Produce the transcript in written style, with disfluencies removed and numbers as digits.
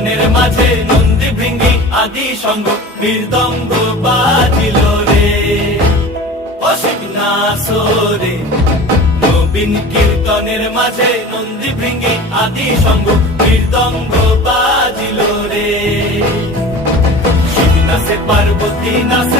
কীর্তনের মাঝে নন্দী ভৃঙ্গি আদি সঙ্গ মৃদঙ্গ বাজিল রে। অসিক নাসরে নবীন কীর্তনের মাঝে নন্দী ভৃঙ্গি আদি সঙ্গ মৃদঙ্গ বাজিল রে। শিব নাচে পার্বতী নাচে